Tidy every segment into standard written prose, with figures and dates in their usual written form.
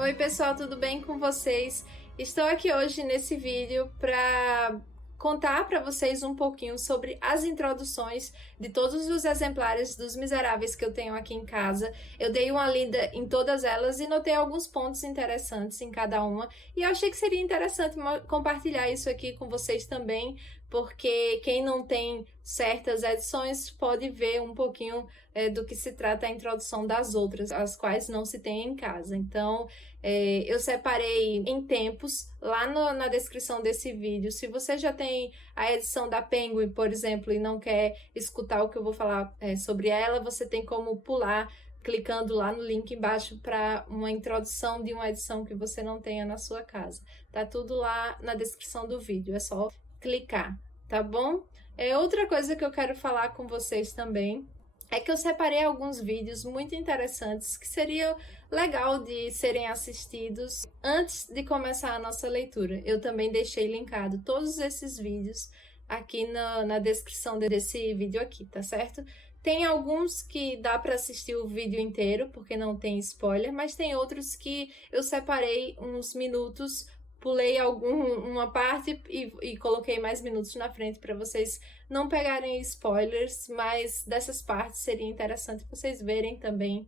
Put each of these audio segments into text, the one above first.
Oi pessoal, tudo bem com vocês? Estou aqui hoje nesse vídeo para contar para vocês um pouquinho sobre as introduções de todos os exemplares dos Miseráveis que eu tenho aqui em casa. Eu dei uma lida em todas elas e notei alguns pontos interessantes em cada uma, e eu achei que seria interessante compartilhar isso aqui com vocês também, porque quem não tem certas edições pode ver um pouquinho do que se trata a introdução das outras, as quais não se tem em casa. Então, eu separei em tempos lá na descrição desse vídeo. Se você já tem a edição da Penguin, por exemplo, e não quer escutar o que eu vou falar sobre ela, você tem como pular clicando lá no link embaixo para uma introdução de uma edição que você não tenha na sua casa. Tá tudo lá na descrição do vídeo, é só clicar, tá bom? Outra coisa que eu quero falar com vocês também é que eu separei alguns vídeos muito interessantes que seria legal de serem assistidos antes de começar a nossa leitura. Eu também deixei linkado todos esses vídeos aqui na descrição desse vídeo aqui, tá certo? Tem alguns que dá para assistir o vídeo inteiro, porque não tem spoiler, mas tem outros que eu separei uns minutos, pulei uma parte e coloquei mais minutos na frente para vocês não pegarem spoilers, mas dessas partes seria interessante vocês verem também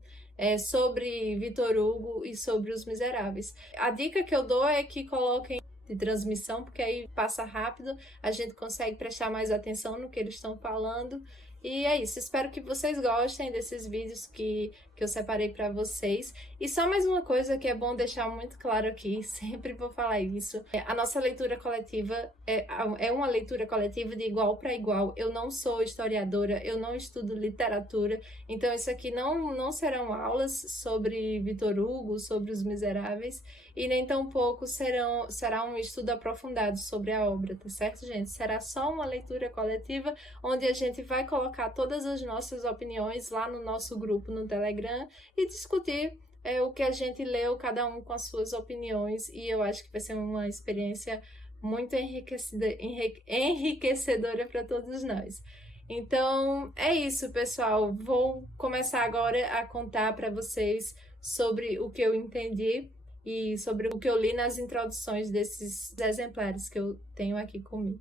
sobre Victor Hugo e sobre Os Miseráveis. A dica que eu dou é que coloquem de transmissão, porque aí passa rápido, a gente consegue prestar mais atenção no que eles estão falando. E é isso, espero que vocês gostem desses vídeos que eu separei para vocês. E só mais uma coisa que é bom deixar muito claro aqui, sempre vou falar isso, a nossa leitura coletiva é uma leitura coletiva de igual para igual. Eu não sou historiadora, eu não estudo literatura, então isso aqui não serão aulas sobre Victor Hugo, sobre Os Miseráveis, e nem tampouco será um estudo aprofundado sobre a obra, tá certo, gente? Será só uma leitura coletiva, onde a gente vai colocar todas as nossas opiniões lá no nosso grupo no Telegram e discutir o que a gente leu, cada um com as suas opiniões, e eu acho que vai ser uma experiência muito enriquecedora para todos nós. Então, é isso, pessoal. Vou começar agora a contar para vocês sobre o que eu entendi e sobre o que eu li nas introduções desses exemplares que eu tenho aqui comigo.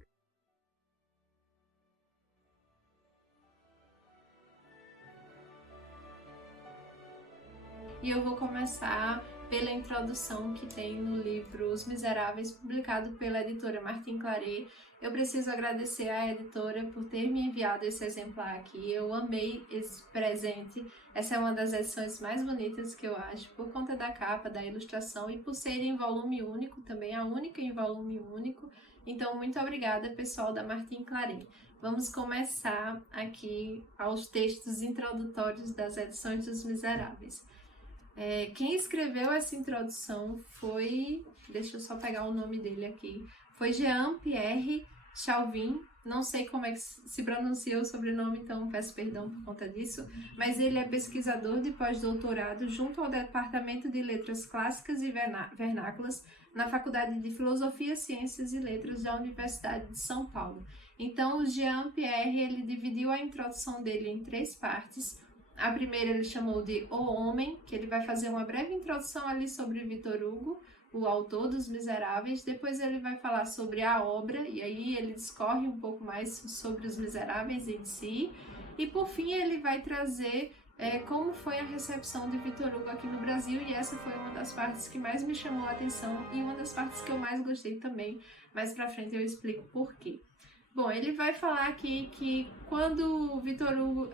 E eu vou começar pela introdução que tem no livro Os Miseráveis, publicado pela editora Martin Claret. Eu preciso agradecer à editora por ter me enviado esse exemplar aqui. Eu amei esse presente. Essa é uma das edições mais bonitas que eu acho, por conta da capa, da ilustração e por ser em volume único, também a única em volume único. Então, muito obrigada, pessoal da Martin Claret. Vamos começar aqui aos textos introdutórios das edições dos Miseráveis. Quem escreveu essa introdução foi, deixa eu só pegar o nome dele aqui, foi Jean-Pierre Chauvin. Não sei como é que se pronuncia o sobrenome, então peço perdão por conta disso, mas ele é pesquisador de pós-doutorado junto ao Departamento de Letras Clássicas e Vernáculas na Faculdade de Filosofia, Ciências e Letras da Universidade de São Paulo. Então, o Jean-Pierre, ele dividiu a introdução dele em 3 partes. A primeira ele chamou de O Homem, que ele vai fazer uma breve introdução ali sobre Victor Hugo, o autor dos Miseráveis. Depois ele vai falar sobre a obra, e aí ele discorre um pouco mais sobre os Miseráveis em si. E por fim ele vai trazer como foi a recepção de Victor Hugo aqui no Brasil, e essa foi uma das partes que mais me chamou a atenção e uma das partes que eu mais gostei também. Mais pra frente eu explico por quê. Bom, ele vai falar aqui que quando Victor Hugo...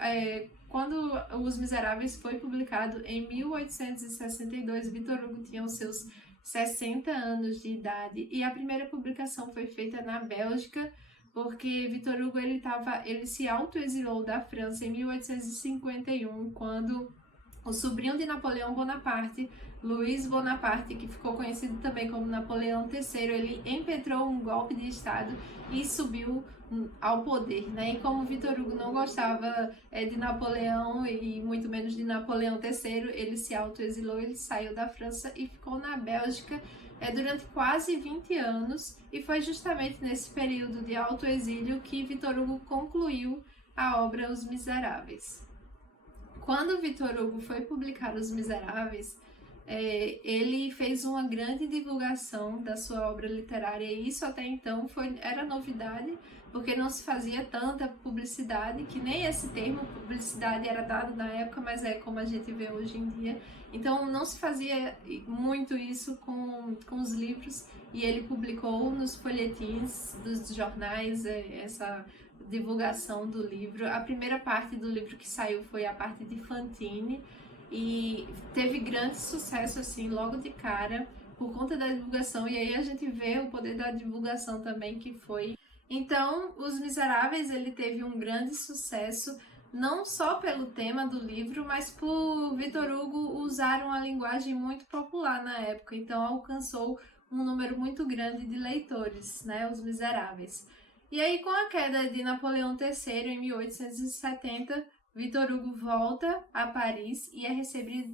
Quando Os Miseráveis foi publicado em 1862, Victor Hugo tinha os seus 60 anos de idade, e a primeira publicação foi feita na Bélgica, porque Victor Hugo ele se autoexilou da França em 1851, quando o sobrinho de Napoleão Bonaparte, Luiz Bonaparte, que ficou conhecido também como Napoleão III, ele impetrou um golpe de Estado e subiu ao poder, né? E como Victor Hugo não gostava de Napoleão e muito menos de Napoleão III, ele se autoexilou, ele saiu da França e ficou na Bélgica durante quase 20 anos, e foi justamente nesse período de autoexílio que Victor Hugo concluiu a obra Os Miseráveis. Quando Victor Hugo foi publicar Os Miseráveis, ele fez uma grande divulgação da sua obra literária, e isso até então era novidade, porque não se fazia tanta publicidade, que nem esse termo publicidade era dado na época, mas é como a gente vê hoje em dia. Então não se fazia muito isso com os livros, e ele publicou nos folhetins dos jornais essa divulgação do livro. A primeira parte do livro que saiu foi a parte de Fantine, e teve grande sucesso assim logo de cara por conta da divulgação, e aí a gente vê o poder da divulgação também que foi. Então, Os Miseráveis, ele teve um grande sucesso, não só pelo tema do livro, mas por Victor Hugo usar uma linguagem muito popular na época, então alcançou um número muito grande de leitores, né, Os Miseráveis. E aí, com a queda de Napoleão III em 1870, Victor Hugo volta a Paris e é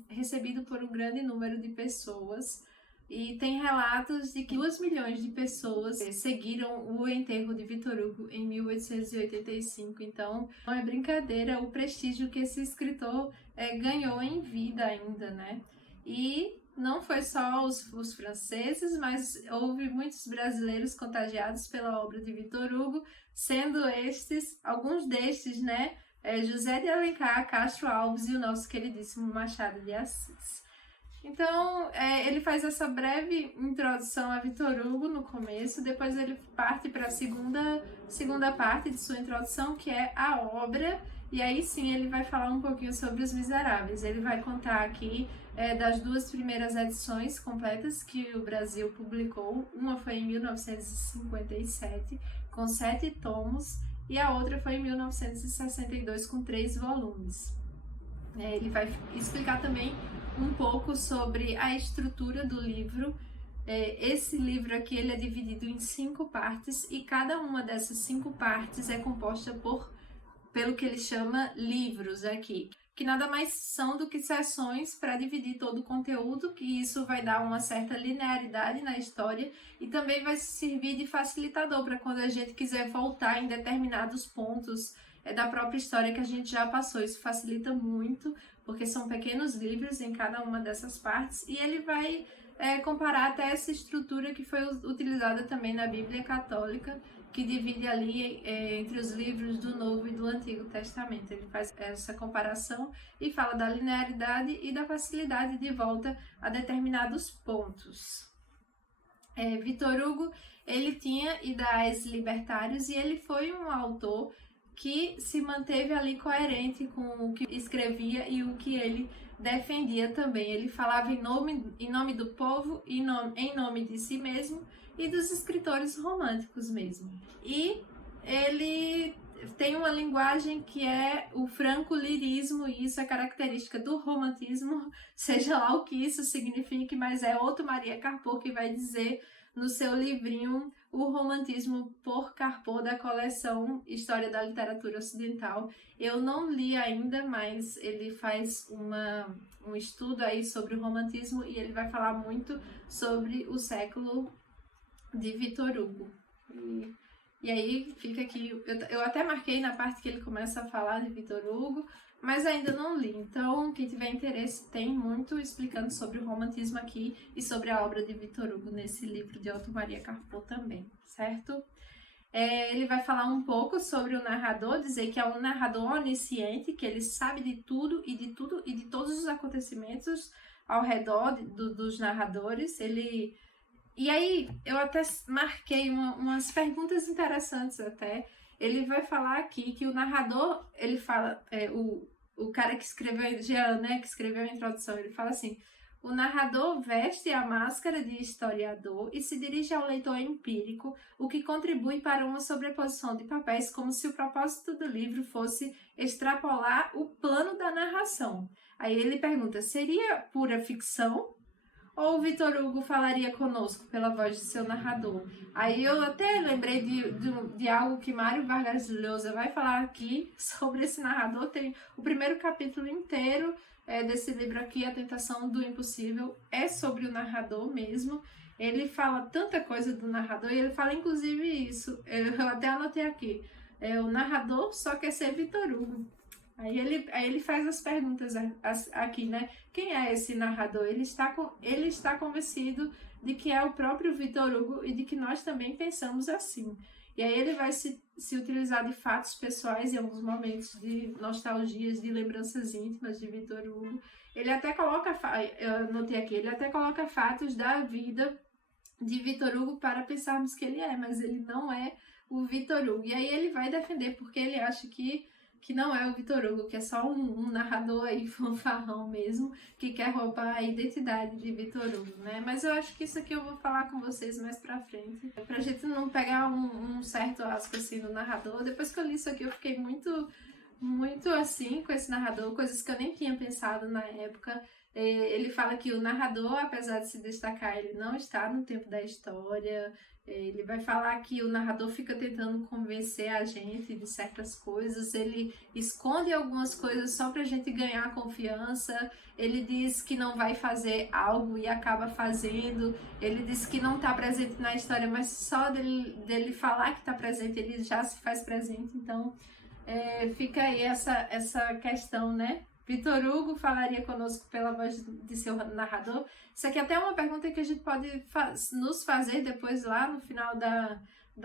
recebido por um grande número de pessoas. E tem relatos de que 2 milhões de pessoas seguiram o enterro de Victor Hugo em 1885. Então, não é brincadeira o prestígio que esse escritor ganhou em vida ainda, né? E não foi só os franceses, mas houve muitos brasileiros contagiados pela obra de Victor Hugo, sendo alguns destes, né? José de Alencar, Castro Alves e o nosso queridíssimo Machado de Assis. Então, ele faz essa breve introdução a Victor Hugo no começo, depois ele parte para a segunda parte de sua introdução, que é a obra, e aí sim ele vai falar um pouquinho sobre Os Miseráveis. Ele vai contar aqui das 2 primeiras edições completas que o Brasil publicou. Uma foi em 1957, com 7 tomos, e a outra foi em 1962, com 3 volumes. Ele vai explicar também um pouco sobre a estrutura do livro. Esse livro aqui ele é dividido em 5 partes, e cada uma dessas 5 partes é composta pelo que ele chama livros aqui, que nada mais são do que seções para dividir todo o conteúdo, que isso vai dar uma certa linearidade na história e também vai servir de facilitador para quando a gente quiser voltar em determinados pontos da própria história que a gente já passou. Isso facilita muito, porque são pequenos livros em cada uma dessas partes, e ele vai comparar até essa estrutura que foi utilizada também na Bíblia Católica, que divide ali entre os livros do Novo e do Antigo Testamento. Ele faz essa comparação e fala da linearidade e da facilidade de volta a determinados pontos. Victor Hugo, ele tinha ideais libertários, e ele foi um autor que se manteve ali coerente com o que escrevia e o que ele defendia também. Ele falava em nome do povo, em nome de si mesmo e dos escritores românticos mesmo. E ele tem uma linguagem que é o franco-lirismo, e isso é característica do romantismo, seja lá o que isso signifique, mas é Otto Maria Carpo que vai dizer no seu livrinho O Romantismo por Carpo, da coleção História da Literatura Ocidental. Eu não li ainda, mas ele faz um estudo aí sobre o romantismo, e ele vai falar muito sobre o século de Victor Hugo. E aí fica aqui, eu até marquei na parte que ele começa a falar de Victor Hugo, mas ainda não li. Então, quem tiver interesse, tem muito explicando sobre o romantismo aqui e sobre a obra de Victor Hugo nesse livro de Otto Maria Carpo também, certo? Ele vai falar um pouco sobre o narrador, dizer que é um narrador onisciente, que ele sabe de tudo e de todos os acontecimentos ao redor dos narradores. E aí, eu até marquei umas perguntas interessantes até. Ele vai falar aqui que o narrador, ele fala, o cara que escreveu, Jean, né, que escreveu a introdução, ele fala assim: o narrador veste a máscara de historiador e se dirige ao leitor empírico, o que contribui para uma sobreposição de papéis, como se o propósito do livro fosse extrapolar o plano da narração. Aí ele pergunta: seria pura ficção? Ou o Victor Hugo falaria conosco pela voz de seu narrador? Aí eu até lembrei de algo que Mário Vargas Llosa vai falar aqui sobre esse narrador. Tem o primeiro capítulo inteiro desse livro aqui, A Tentação do Impossível, é sobre o narrador mesmo. Ele fala tanta coisa do narrador, e ele fala inclusive isso, eu até anotei aqui, o narrador só quer ser Victor Hugo. Aí ele faz as perguntas aqui, né? Quem é esse narrador? Ele está convencido de que é o próprio Victor Hugo e de que nós também pensamos assim. E aí ele vai se utilizar de fatos pessoais em alguns momentos de nostalgias, de lembranças íntimas de Victor Hugo. Ele até coloca, eu anotei aqui, ele até coloca fatos da vida de Victor Hugo para pensarmos que ele é, mas ele não é o Victor Hugo. E aí ele vai defender porque ele acha que não é o Victor Hugo, que é só um narrador aí fanfarrão mesmo, que quer roubar a identidade de Victor Hugo, né? Mas eu acho que isso aqui eu vou falar com vocês mais pra frente, pra gente não pegar um certo asco assim no narrador. Depois que eu li isso aqui eu fiquei muito assim com esse narrador, coisas que eu nem tinha pensado na época. Ele fala que o narrador, apesar de se destacar, ele não está no tempo da história. Ele vai falar que o narrador fica tentando convencer a gente de certas coisas, ele esconde algumas coisas só pra gente ganhar confiança, ele diz que não vai fazer algo e acaba fazendo, ele diz que não tá presente na história, mas só dele falar que tá presente, ele já se faz presente. Então fica aí essa questão, né? Victor Hugo falaria conosco pela voz de seu narrador? Isso aqui até é uma pergunta que a gente pode nos fazer depois lá no final da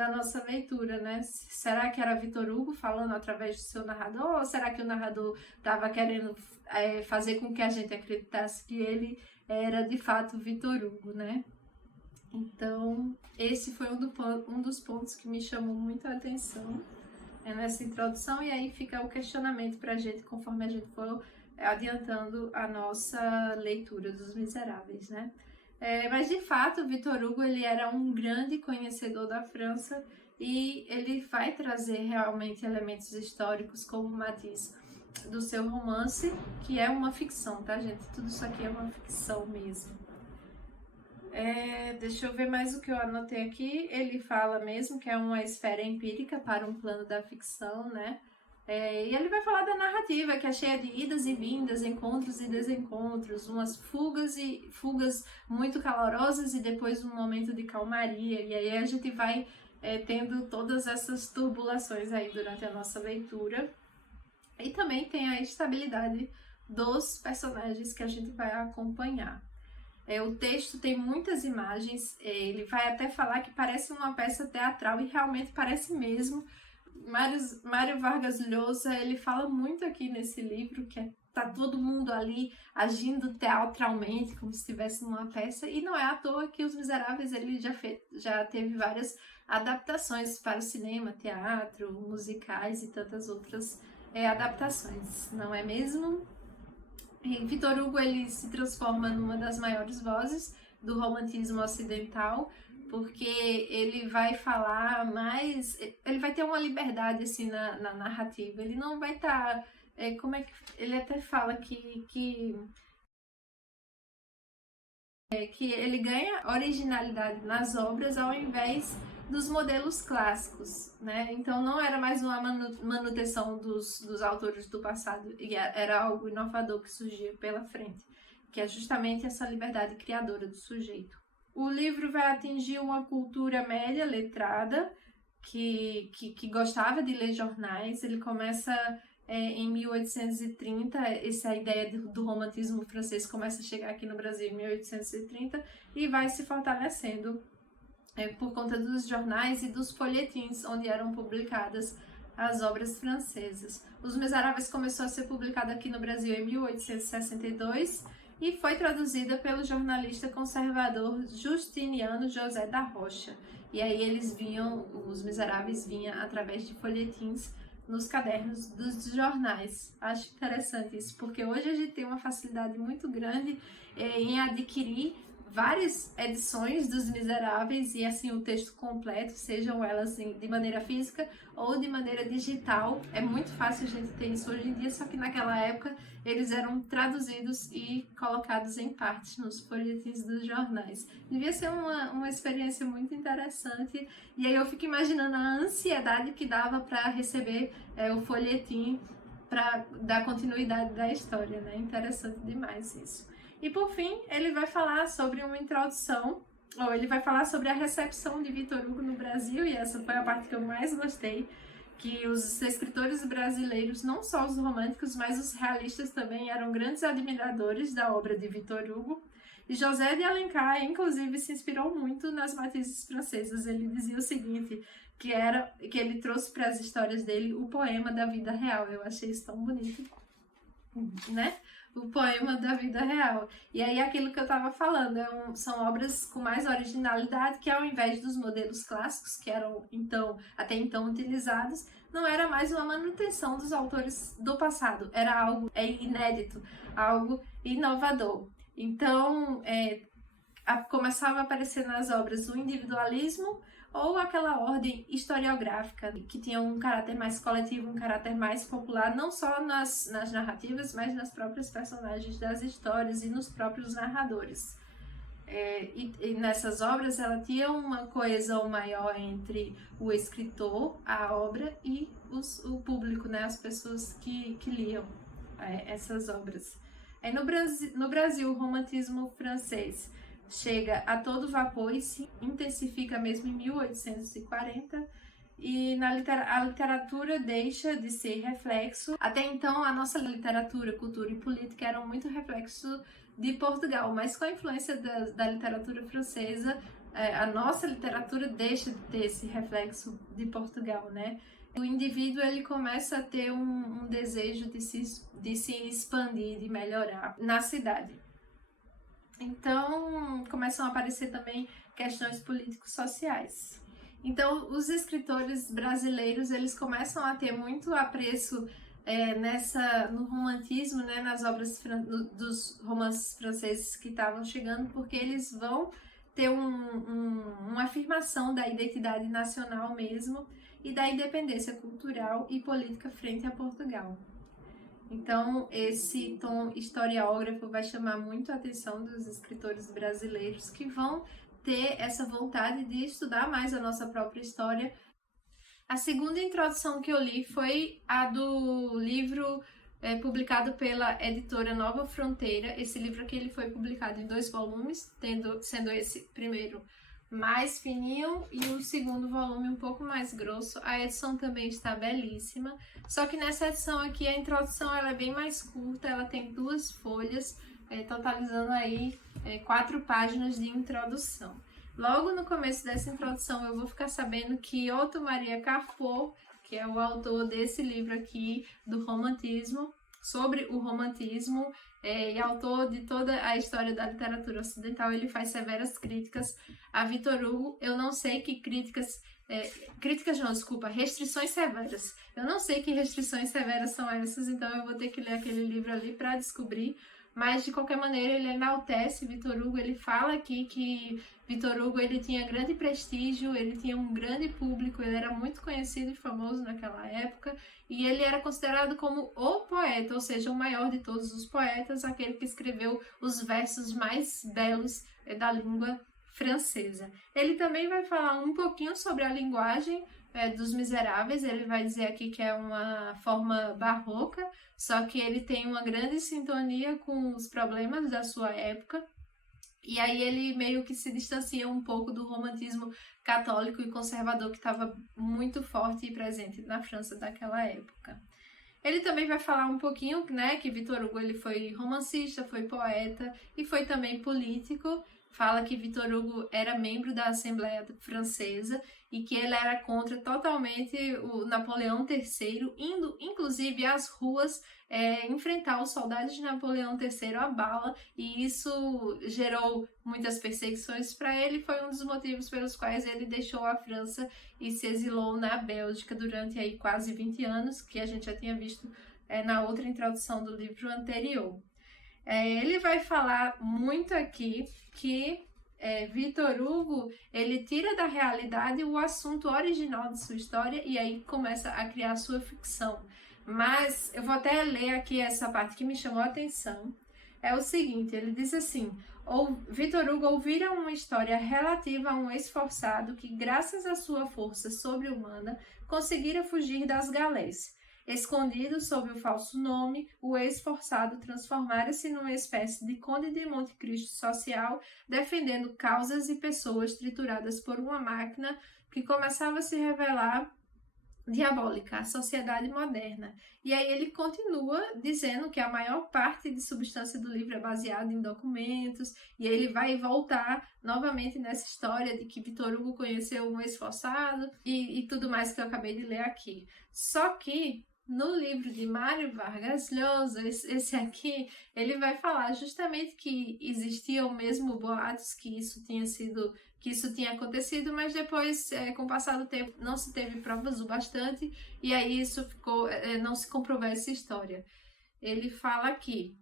nossa leitura, né? Será que era Victor Hugo falando através do seu narrador? Ou será que o narrador estava querendo fazer com que a gente acreditasse que ele era de fato Victor Hugo, né? Então, esse foi um dos pontos que me chamou muito a atenção nessa introdução, e aí fica o questionamento para a gente conforme a gente for adiantando a nossa leitura dos Miseráveis, né? Mas de fato, Victor Hugo ele era um grande conhecedor da França e ele vai trazer realmente elementos históricos como matiz do seu romance, que é uma ficção, tá, gente? Tudo isso aqui é uma ficção mesmo. Deixa eu ver mais o que eu anotei aqui. Ele fala mesmo que é uma esfera empírica para um plano da ficção, né? E ele vai falar da narrativa, que é cheia de idas e vindas, encontros e desencontros, umas fugas muito calorosas e depois um momento de calmaria. E aí a gente vai tendo todas essas turbulações aí durante a nossa leitura. E também tem a estabilidade dos personagens que a gente vai acompanhar. O texto tem muitas imagens, ele vai até falar que parece uma peça teatral, e realmente parece mesmo. Mário Vargas Llosa, ele fala muito aqui nesse livro que tá todo mundo ali agindo teatralmente, como se estivesse numa peça, e não é à toa que Os Miseráveis ele já teve várias adaptações para o cinema, teatro, musicais e tantas outras adaptações, não é mesmo? E Victor Hugo ele se transforma numa das maiores vozes do romantismo ocidental, porque ele vai falar mais, ele vai ter uma liberdade assim na narrativa, ele não vai estar, ele até fala que ele ganha originalidade nas obras ao invés dos modelos clássicos, né? Então não era mais uma manutenção dos autores do passado, e era algo inovador que surgia pela frente, que é justamente essa liberdade criadora do sujeito. O livro vai atingir uma cultura média letrada que gostava de ler jornais. Ele começa em 1830, essa ideia do romantismo francês começa a chegar aqui no Brasil em 1830 e vai se fortalecendo por conta dos jornais e dos folhetins onde eram publicadas as obras francesas. Os Miseráveis começou a ser publicado aqui no Brasil em 1862 e foi traduzida pelo jornalista conservador Justiniano José da Rocha. E aí Os Miseráveis vinham através de folhetins nos cadernos dos jornais. Acho interessante isso, porque hoje a gente tem uma facilidade muito grande em adquirir várias edições dos Miseráveis e assim o texto completo, sejam elas assim, de maneira física ou de maneira digital. É muito fácil a gente ter isso hoje em dia, só que naquela época eles eram traduzidos e colocados em partes nos folhetins dos jornais. Devia ser uma experiência muito interessante, e aí eu fico imaginando a ansiedade que dava para receber o folhetim para dar continuidade da história, né? Interessante demais isso. E por fim, ele vai falar sobre uma introdução, ou ele vai falar sobre a recepção de Victor Hugo no Brasil, e essa foi a parte que eu mais gostei, que os escritores brasileiros, não só os românticos, mas os realistas também eram grandes admiradores da obra de Victor Hugo. E José de Alencar, inclusive, se inspirou muito nas matizes francesas. Ele dizia o seguinte, que ele trouxe para as histórias dele o poema da vida real. Eu achei isso tão bonito, né? O poema da vida real. E aí aquilo que eu estava falando, são obras com mais originalidade, que ao invés dos modelos clássicos, que eram até então utilizados, não era mais uma manutenção dos autores do passado, era algo inédito, algo inovador. Então, começava a aparecer nas obras o individualismo ou aquela ordem historiográfica que tinha um caráter mais coletivo, um caráter mais popular, não só nas narrativas, mas nas próprias personagens das histórias e nos próprios narradores. E nessas obras ela tinha uma coesão maior entre o escritor, a obra e o público, né, as pessoas que liam essas obras. No Brasil, o romantismo francês chega a todo vapor e se intensifica mesmo em 1840, e a literatura deixa de ser reflexo. Até então, a nossa literatura, cultura e política eram muito reflexo de Portugal, mas com a influência da literatura francesa, a nossa literatura deixa de ter esse reflexo de Portugal, né? O indivíduo ele começa a ter um desejo de se expandir, de melhorar na cidade. Então, começam a aparecer também questões políticos-sociais. Então, os escritores brasileiros, eles começam a ter muito apreço no romantismo, né, nas obras dos romances franceses que estavam chegando, porque eles vão ter uma afirmação da identidade nacional mesmo e da independência cultural e política frente a Portugal. Então, esse tom historiógrafo vai chamar muito a atenção dos escritores brasileiros que vão ter essa vontade de estudar mais a nossa própria história. A segunda introdução que eu li foi a do livro publicado pela editora Nova Fronteira. Esse livro aqui ele foi publicado em 2 volumes, sendo esse primeiro mais fininho e o segundo volume um pouco mais grosso. A edição também está belíssima, só que nessa edição aqui a introdução ela é bem mais curta, ela tem 2 folhas, totalizando aí 4 páginas de introdução. Logo no começo dessa introdução eu vou ficar sabendo que Otto Maria Carpo, que é o autor desse livro aqui do romantismo, sobre o romantismo, e autor de toda a história da literatura ocidental, ele faz severas críticas a Victor Hugo. Eu não sei que restrições severas. Eu não sei que restrições severas são essas, então eu vou ter que ler aquele livro ali para descobrir. Mas, de qualquer maneira, ele enaltece Victor Hugo. Ele fala aqui que Victor Hugo ele tinha grande prestígio, ele tinha um grande público, ele era muito conhecido e famoso naquela época, e ele era considerado como o poeta, ou seja, o maior de todos os poetas, aquele que escreveu os versos mais belos da língua francesa. Ele também vai falar um pouquinho sobre a linguagem dos Miseráveis. Ele vai dizer aqui que é uma forma barroca, só que ele tem uma grande sintonia com os problemas da sua época. E aí ele meio que se distancia um pouco do romantismo católico e conservador que estava muito forte e presente na França daquela época. Ele também vai falar um pouquinho, né, que Victor Hugo ele foi romancista, foi poeta e foi também político. Fala que Victor Hugo era membro da Assembleia Francesa e que ele era contra totalmente o Napoleão III, indo inclusive às ruas enfrentar os soldados de Napoleão III à bala, e isso gerou muitas perseguições para ele. Foi um dos motivos pelos quais ele deixou a França e se exilou na Bélgica durante aí quase 20 anos, que a gente já tinha visto na outra introdução do livro anterior. Ele vai falar muito aqui que Victor Hugo ele tira da realidade o assunto original de sua história e aí começa a criar sua ficção. Mas eu vou até ler aqui essa parte que me chamou a atenção. É o seguinte, ele diz assim: Victor Hugo ouvira uma história relativa a um esforçado que, graças à sua força sobre-humana, conseguira fugir das galés. Escondido sob o falso nome, o esforçado transformara-se numa espécie de Conde de Monte Cristo social, defendendo causas e pessoas trituradas por uma máquina que começava a se revelar diabólica, a sociedade moderna. E aí ele continua dizendo que a maior parte de substância do livro é baseada em documentos, e ele vai voltar novamente nessa história de que Victor Hugo conheceu um esforçado e tudo mais que eu acabei de ler aqui. Só que no livro de Mário Vargas Llosa, esse aqui, ele vai falar justamente que existiam mesmo boatos que isso tinha acontecido, mas depois, com o passar do tempo, não se teve provas o bastante, e aí isso ficou, não se comprovou essa história. Ele fala aqui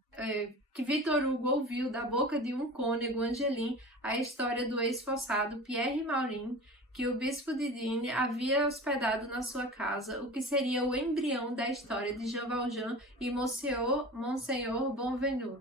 que Victor Hugo ouviu da boca de um cônego Angelim a história do ex-forçado Pierre Maurin, que o bispo de Digne havia hospedado na sua casa, o que seria o embrião da história de Jean Valjean e Monseigneur Bonvenu.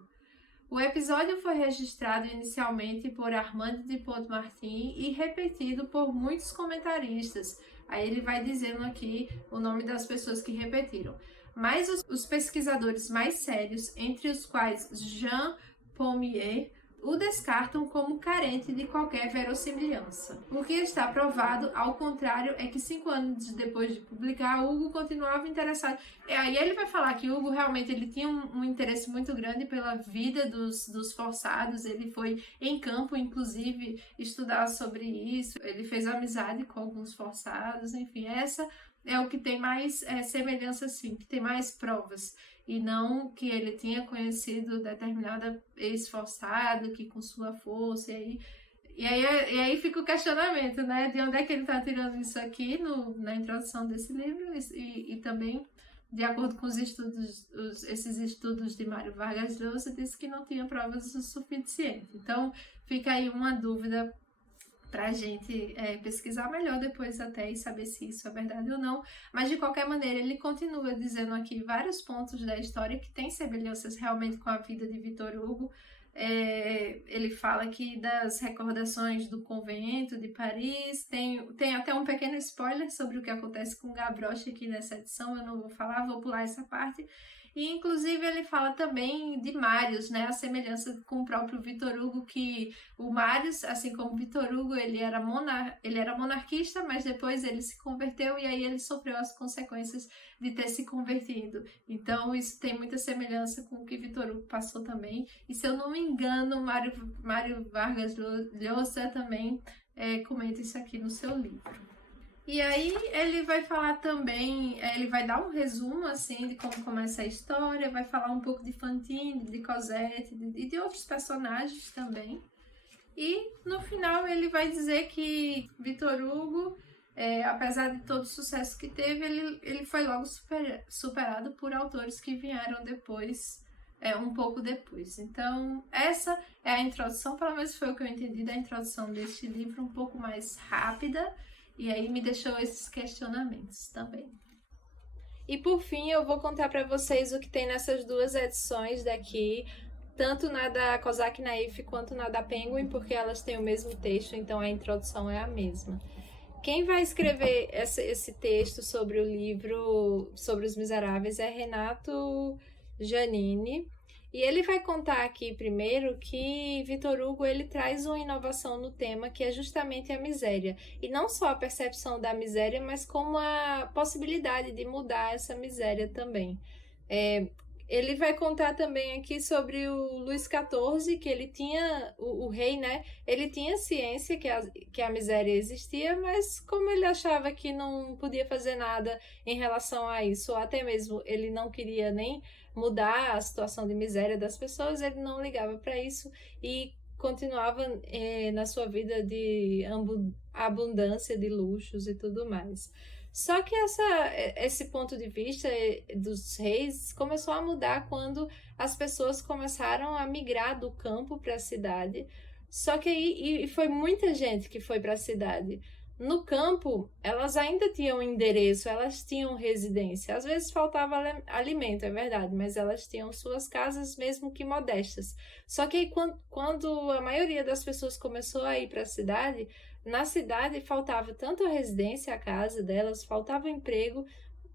O episódio foi registrado inicialmente por Armand de Pontmartin e repetido por muitos comentaristas. Aí ele vai dizendo aqui o nome das pessoas que repetiram. Mas os pesquisadores mais sérios, entre os quais Jean Pommier, o descartam como carente de qualquer verossimilhança. O que está provado, ao contrário, é que 5 anos depois de publicar, Hugo continuava interessado. E aí ele vai falar que Hugo realmente ele tinha um interesse muito grande pela vida dos forçados, ele foi em campo, inclusive, estudar sobre isso, ele fez amizade com alguns forçados, enfim, essa é o que tem mais semelhança, assim, que tem mais provas. E não que ele tinha conhecido determinada ex-forçado, que com sua força, e aí fica o questionamento, né? De onde é que ele está tirando isso aqui na introdução desse livro e também, de acordo com esses estudos de Mário Vargas Llosa, disse que não tinha provas o suficiente. Então, fica aí uma dúvida para a gente pesquisar melhor depois até e saber se isso é verdade ou não. Mas, de qualquer maneira, ele continua dizendo aqui vários pontos da história que têm semelhanças realmente com a vida de Victor Hugo. Ele fala aqui das recordações do convento de Paris, tem até um pequeno spoiler sobre o que acontece com Gavroche aqui nessa edição, eu não vou falar, vou pular essa parte. E, inclusive, ele fala também de Marius, né? A semelhança com o próprio Victor Hugo, que o Marius, assim como Victor Hugo, ele era monarquista, mas depois ele se converteu e aí ele sofreu as consequências de ter se convertido. Então, isso tem muita semelhança com o que Victor Hugo passou também. E, se eu não me engano, Mário Vargas Llosa também comenta isso aqui no seu livro. E aí ele vai falar também, ele vai dar um resumo assim de como começa a história, vai falar um pouco de Fantine, de Cosette e de outros personagens também. E no final ele vai dizer que Victor Hugo, apesar de todo o sucesso que teve, ele foi logo superado por autores que vieram depois, um pouco depois. Então essa é a introdução, pelo menos foi o que eu entendi da introdução deste livro, um pouco mais rápida. E aí me deixou esses questionamentos também. E por fim, eu vou contar para vocês o que tem nessas duas edições daqui, tanto na da Kozak Naif quanto na da Penguin, porque elas têm o mesmo texto, então a introdução é a mesma. Quem vai escrever esse texto sobre o livro, sobre Os Miseráveis, é Renato Giannini. E ele vai contar aqui primeiro que Victor Hugo ele traz uma inovação no tema que é justamente a miséria. E não só a percepção da miséria, mas como a possibilidade de mudar essa miséria também. Ele vai contar também aqui sobre o Luís XIV, que ele tinha, o rei, né? Ele tinha ciência que a miséria existia, mas como ele achava que não podia fazer nada em relação a isso, ou até mesmo ele não queria nem mudar a situação de miséria das pessoas, ele não ligava para isso e continuava na sua vida de abundância, de luxos e tudo mais. Só que esse ponto de vista dos reis começou a mudar quando as pessoas começaram a migrar do campo para a cidade. Só que aí foi muita gente que foi para a cidade. No campo, elas ainda tinham endereço, elas tinham residência. Às vezes faltava alimento, é verdade, mas elas tinham suas casas, mesmo que modestas. Só que aí, quando a maioria das pessoas começou a ir para a cidade, na cidade faltava tanto a residência, a casa delas, faltava emprego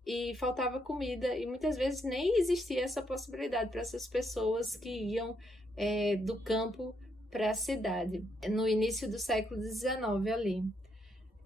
e faltava comida. E muitas vezes nem existia essa possibilidade para essas pessoas que iam do campo para a cidade, no início do século XIX ali.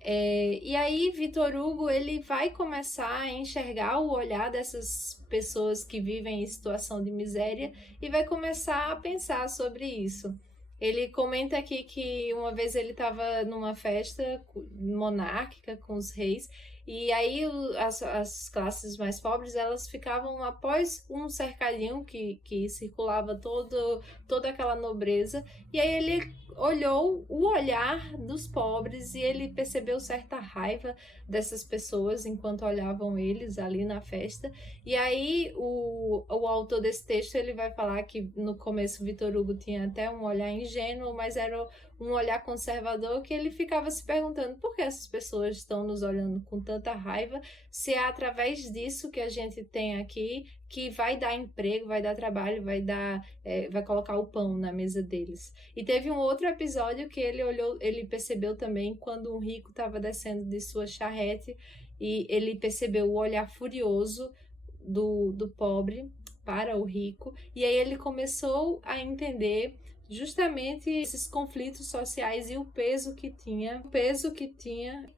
E aí, Vitor Hugo, ele vai começar a enxergar o olhar dessas pessoas que vivem em situação de miséria e vai começar a pensar sobre isso. Ele comenta aqui que uma vez ele estava numa festa monárquica com os reis e aí as classes mais pobres, elas ficavam após um cercadinho que circulava toda aquela nobreza, e aí ele olhou o olhar dos pobres e ele percebeu certa raiva dessas pessoas enquanto olhavam eles ali na festa. E aí o autor desse texto, ele vai falar que no começo Vitor Hugo tinha até um olhar ingênuo, mas era um olhar conservador, que ele ficava se perguntando por que essas pessoas estão nos olhando com tanta raiva, se é através disso que a gente tem aqui que vai dar emprego, vai dar trabalho, vai colocar o pão na mesa deles. E teve um outro episódio que ele percebeu também quando um rico estava descendo de sua charrete e ele percebeu o olhar furioso do pobre para o rico, e aí ele começou a entender justamente esses conflitos sociais e o peso que tinha,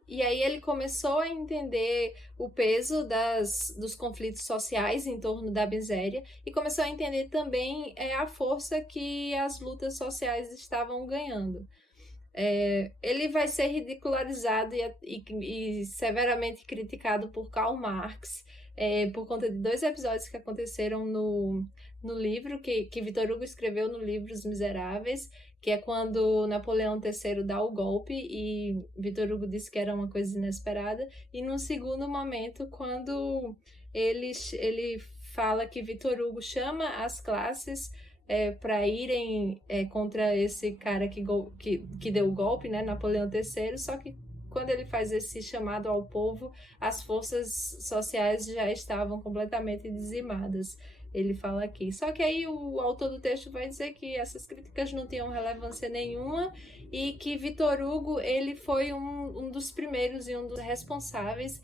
e aí ele começou a entender o peso dos conflitos sociais em torno da miséria e começou a entender também a força que as lutas sociais estavam ganhando. Ele vai ser ridicularizado e severamente criticado por Karl Marx, por conta de 2 episódios que aconteceram no livro que Vitor Hugo escreveu no livro Os Miseráveis, que é quando Napoleão III dá o golpe e Vitor Hugo disse que era uma coisa inesperada, e num segundo momento quando ele fala que Vitor Hugo chama as classes para irem contra esse cara que deu o golpe, né, Napoleão III, só que quando ele faz esse chamado ao povo, as forças sociais já estavam completamente dizimadas. Ele fala aqui. Só que aí o autor do texto vai dizer que essas críticas não tinham relevância nenhuma e que Vitor Hugo, ele foi um dos primeiros e um dos responsáveis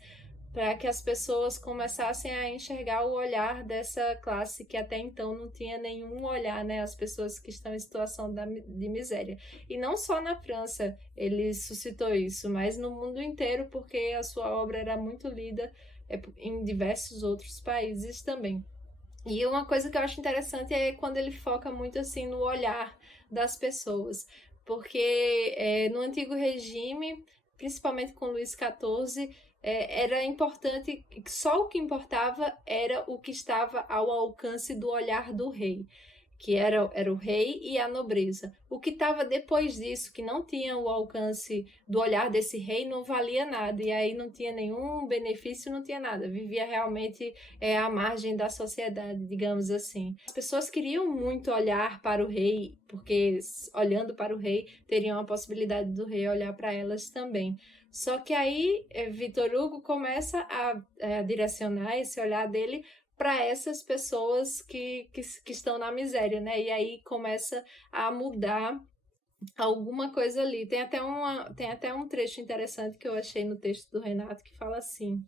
para que as pessoas começassem a enxergar o olhar dessa classe que até então não tinha nenhum olhar, né? As pessoas que estão em situação de miséria. E não só na França ele suscitou isso, mas no mundo inteiro, porque a sua obra era muito lida em diversos outros países também. E uma coisa que eu acho interessante é quando ele foca muito assim no olhar das pessoas, porque no antigo regime, principalmente com Luís XIV, era importante, só o que importava era o que estava ao alcance do olhar do rei, que era o rei e a nobreza. O que estava depois disso, que não tinha o alcance do olhar desse rei, não valia nada, e aí não tinha nenhum benefício, não tinha nada, vivia realmente à margem da sociedade, digamos assim. As pessoas queriam muito olhar para o rei, porque olhando para o rei, teriam a possibilidade do rei olhar para elas também. Só que aí Vitor Hugo começa a direcionar esse olhar dele para essas pessoas que estão na miséria, né? E aí começa a mudar alguma coisa ali. Tem até um trecho interessante que eu achei no texto do Renato que fala assim: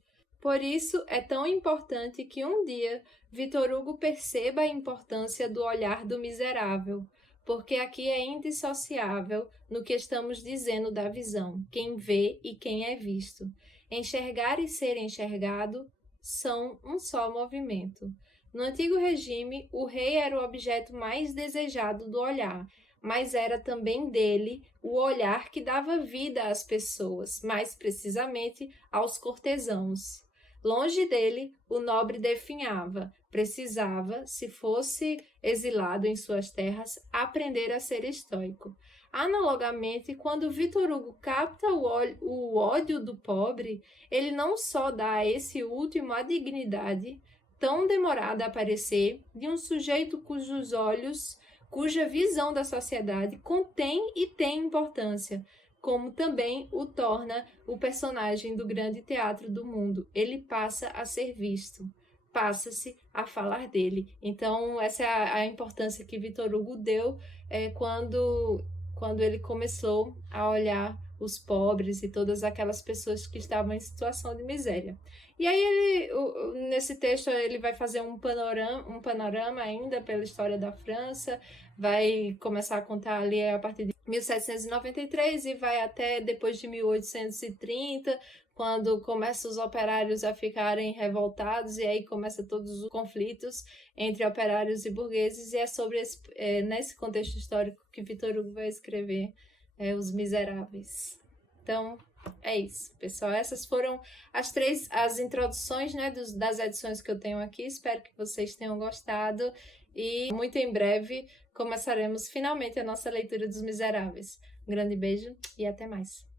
por isso é tão importante que um dia Vitor Hugo perceba a importância do olhar do miserável, porque aqui é indissociável no que estamos dizendo da visão, quem vê e quem é visto. Enxergar e ser enxergado são um só movimento. No antigo regime, o rei era o objeto mais desejado do olhar, mas era também dele o olhar que dava vida às pessoas, mais precisamente aos cortesãos. Longe dele, o nobre definhava, precisava, se fosse exilado em suas terras, aprender a ser estoico. Analogamente, quando Vitor Hugo capta o ódio do pobre, ele não só dá a esse último a dignidade, tão demorada a aparecer, de um sujeito cuja visão da sociedade contém e tem importância, como também o torna o personagem do grande teatro do mundo. Ele passa a ser visto, passa-se a falar dele. Então, essa é a importância que Vitor Hugo deu quando ele começou a olhar os pobres e todas aquelas pessoas que estavam em situação de miséria. E aí nesse texto ele vai fazer um panorama ainda pela história da França, vai começar a contar ali a partir 1793 e vai até depois de 1830, quando começam os operários a ficarem revoltados, e aí começam todos os conflitos entre operários e burgueses, e é sobre nesse contexto histórico que Victor Hugo vai escrever Os Miseráveis. Então, é isso, pessoal. Essas foram as introduções, né, das edições que eu tenho aqui. Espero que vocês tenham gostado e muito em breve começaremos finalmente a nossa leitura dos Miseráveis. Um grande beijo e até mais.